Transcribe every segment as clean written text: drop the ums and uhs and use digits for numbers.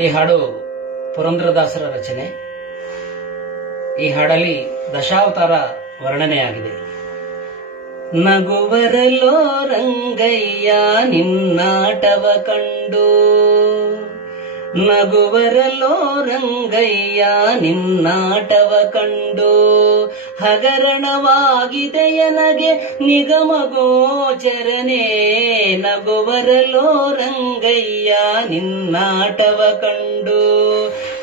ಈ ಹಾಡು ಪುರಂದರದಾಸರ ರಚನೆ. ಈ ಹಾಡಲ್ಲಿ ದಶಾವತಾರ ವರ್ಣನೆಯಾಗಿದೆ. ನಗುವರಲೋ ರಂಗಯ್ಯ ನಿನ್ನಾಟವ ಕಂಡು, ನಗುವರಲೋ ರಂಗಯ್ಯ ನಿನ್ನಾಟವ ಕಂಡು, ಹಗರಣವಾಗಿದೆಯನಗೆ ನಿಗಮ ಗೋಚರನೆ. ನಗುವರಲೋ ರಂಗಯ್ಯ ನಿನ್ನಾಟವ ಕಂಡು,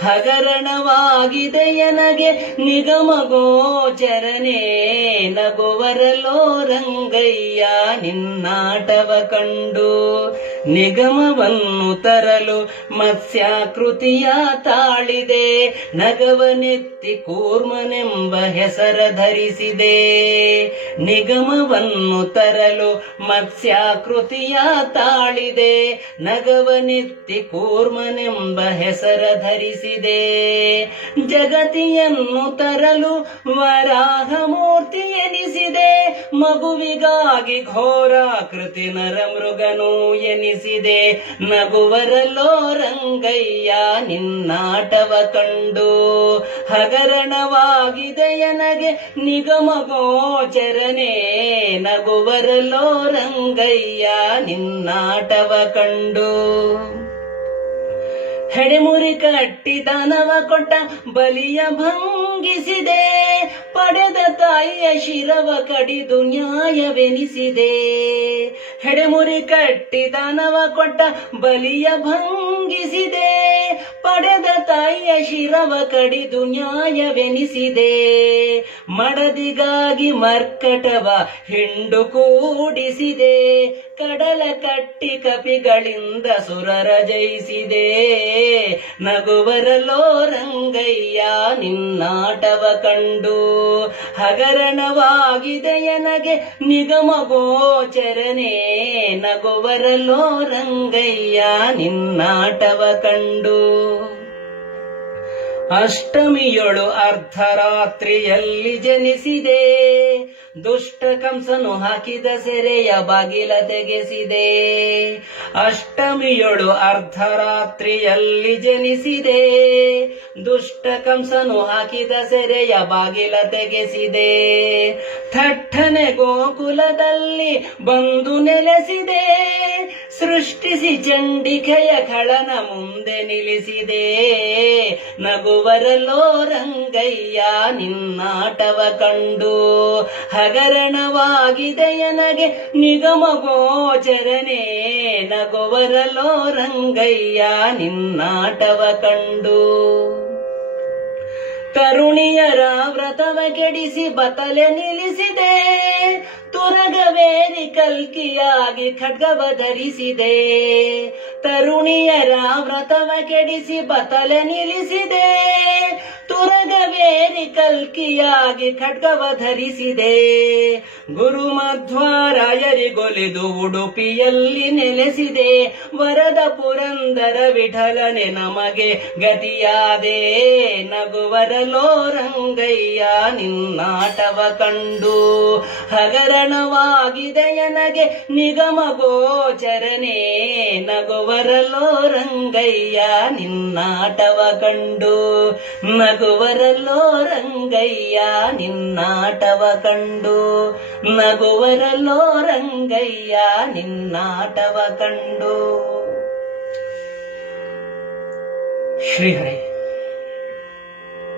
ಹಗರಣವಾಗಿದೆಯನಗೆ ನಿಗಮ ಗೋಚರನೆ. ನಗುವರಲೋ ರಂಗಯ್ಯ ನಿನ್ನಾಟವ ಕಂಡು, ನಿಗಮವನ್ನು ತರಲು ಮತ್ಸ್ಯಾಕೃತಿಯ ತಾಳಿದೆ. ನಗವನೆತ್ತಿ ಕೂರ್ಮನೆಂಬ ಹೆಸರ ಧರಿಸಿದೆ. ನಿಗಮವನ್ನು ತರಲು ಮತ್ಸ್ಯಾಕೃತಿಯ ತಾಳಿದೆ. ನಗವನೆತ್ತಿ ಕೂರ್ಮನೆಂಬ ಹೆಸರ ಧರಿಸಿದೆ. ಜಗತಿಯನ್ನು ತರಲು ವರಾಹಮೂರ್ತಿ ಎನಿಸಿದೆ. ಮಗುವಿಗಾಗಿ ಘೋರಾಕೃತಿ ನರಮೃಗನೂ ಎನಿಸಿದೆ. ನಗುವರಲೋ ರಂಗಯ್ಯ ನಿನ್ನಾಟವ ಕಂಡು, ಹಗರಣವಾಗಿದೆಯನಗೆ ನಿಗಮ ಗೋಚರನೆ. ನಗುವರಲೋ ರಂಗಯ್ಯ ನಿನ್ನಾಟವ ಕಂಡು, ಹೆಡೆಮುರಿ ಕಟ್ಟಿ ದಾನವ ಕೊಟ್ಟ ಬಲಿಯ ಭಂಗಿಸಿದೆ. ಪಡೆದ ತಾಯಿಯ ಶಿರವ ಕಡಿದು ನ್ಯಾಯವೆನಿಸಿದೆ. ಹೆಡೆಮುರಿ ಕಟ್ಟಿ ದಾನವ ಕೊಟ್ಟ ಬಲಿಯ ಭಂಗಿಸಿದೆ. ಪಡೆದ ತಾಯಿಯ ಶಿರವ ಕಡಿದು ನ್ಯಾಯವೆನಿಸಿದೆ. ಮಡದಿಗಾಗಿ ಮರ್ಕಟವ ಹಿಂಡು ಕೂಡಿಸಿದೆ. ಕಡಲ ಕಟ್ಟಿ ಕಪಿಗಳಿಂದ ಸುರರ ಜಯಿಸಿದೆ. ನಗುವರಲೋ ರಂಗಯ್ಯ ನಿನ್ನಾಟವ ಕಂಡು, ಹಗರಣವಾಗಿದೆಯನಗೆ ನಿಗಮ ಗೋಚರನೆ. ನಗುವರಲೋ ರಂಗಯ್ಯ ನಿನ್ನಾಟವ ಕಂಡು, ಅಷ್ಟಮಿಯೊಳು ಅರ್ಧರಾತ್ರಿಯಲ್ಲಿ ಜನಿಸಿದೆ. ದುಷ್ಟ ಕಂಸನು ಹಾಕಿದ ಸೆರೆಯ ಬಾಗಿಲ ತೆಗೆಸಿದೆ. ಅಷ್ಟಮಿಯೊಳು ಅರ್ಧರಾತ್ರಿಯಲ್ಲಿ ಜನಿಸಿದೆ. ದುಷ್ಟ ಕಂಸನು ಹಾಕಿದ ಸೆರೆಯ ಬಾಗಿಲ ತೆಗೆಸಿದೆ. ಥಟ್ಟನೆ ಗೋಕುಲದಲ್ಲಿ ಬಂದು ನೆಲೆಸಿದೆ. ಸೃಷ್ಟಿಸಿ ಚಂಡಿಕೆಯ ಖಳನ ಮುಂದೆ ನಿಲ್ಲಿಸಿದೆ. ನಗುವರಲೋ ರಂಗಯ್ಯ ನಿನ್ನಾಟವ ಕಂಡು, ಹಗರಣವಾಗಿದೆಯನಗೆ ನಿಗಮ ಗೋಚರನೆ. ನಗುವರಲೋ ರಂಗಯ್ಯ ನಿನ್ನಾಟವ ಕಂಡು, ತರುಣಿಯರ ವ್ರತವ ಕೆಡಿಸಿ ಬತಲೆ ನಿಲ್ಲಿಸಿದೆ. ತುರಗವೇರಿ ಕಲ್ಕಿಯಾಗಿ ಖಡ್ಗವ ಧರಿಸಿದೆ. ತರುಣಿಯರ ವ್ರತವ ಕೆಡಿಸಿ ಬತಲೆ ನಿಲ್ಲಿಸಿದೆ. ತುರಗವೇರಿ ಕಲ್ಕಿಯಾಗಿ ಖಡ್ಗವ ಧರಿಸಿದೆ. ಗುರು ಮಧ್ವರಾಯರಿಗೊಲಿದು ಉಡುಪಿಯಲ್ಲಿ ನೆಲೆಸಿದೆ. ವರದ ಪುರಂದರ ವಿಠಲನೆ ನಮಗೆ ಗತಿಯಾದೆ. ನಗುವರಲೋ ರಂಗಯ್ಯ ನಿನ್ನಾಟವ ಕಂಡು, ಹಗರಣವಾಗಿದೆಯನಗೆ ನಿಗಮ ಗೋಚರನೆ. ನಗುವರಲೋ ರಂಗಯ್ಯ ನಿನ್ನಾಟವ ಕಂಡು, ನಗುವರಲೋ ರಂಗಯ್ಯ ನಿನ್ನಾಟವ ಕಂಡು, ನಗುವರಲೋ ರಂಗಯ್ಯ ನಿನ್ನಾಟವ ಕಂಡು. ಶ್ರೀಹರಿ.